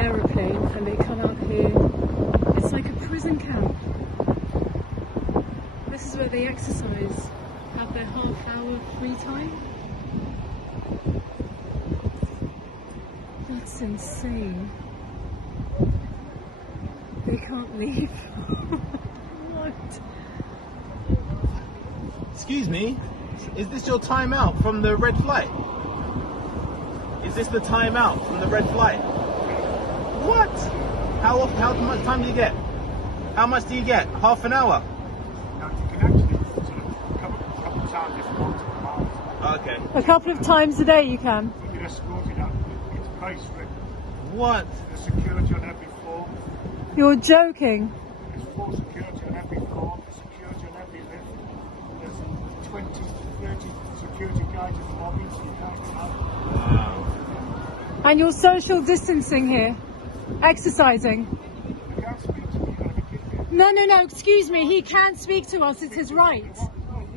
aeroplane and they come out here. It's like a prison camp. This is where they exercise, have their half-hour free time. That's insane. They can't leave. What? Excuse me, is this your timeout from the red flight? Is this the timeout from the red flight? What? How much time do you get? How much do you get? Half an hour? No, you can actually sort of couple of times if you want to. Okay. A couple of times a day you can. You get escorted out. It's very strict. What? There's security on every floor. You're joking. There's full security on every floor. There's security on every lift. There's 20, 30 security guys in the lobby, so you can't get out. Wow. And you're social distancing here, exercising. You can't speak to me. You've got to be kidding me. No, excuse me, he can't speak to us, it's his right. No,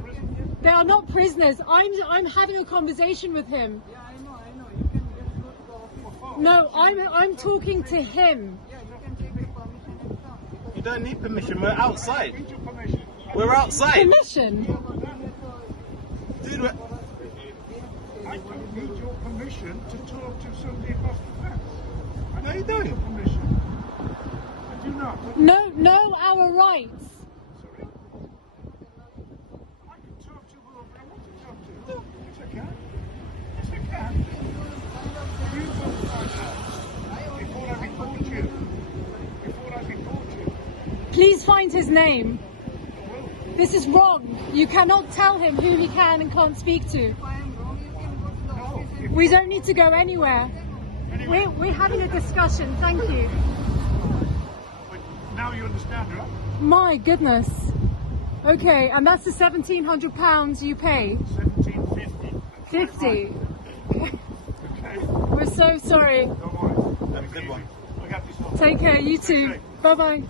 prison. They are not prisoners. I'm having a conversation with him. Yeah, I know. You can just go to the office. No, I'm talking to him. Yeah, you can take the permission and come. You don't need permission, we're outside. Need your permission. We're outside. Permission? Dude, we're... I don't need your permission to talk to somebody across the fence. I No, you don't need your don't. permission. I do not. No, our rights. Sorry? I can talk to whoever I want to talk to. Yes, I can. Yes, I can. You will find out before I report you. Before I report you. Please find his name. I will. This is wrong. You cannot tell him who he can and can't speak to. If I am wrong, you can go to the office and We don't need to go anywhere. Anyway, We're having a discussion, thank you. but now you understand, right? My goodness. Okay, and that's the £1,700 you pay. 1750. 50. Okay. We're so sorry. Don't worry. Have a good one. I got this one. Take care, you too. Okay. Bye bye.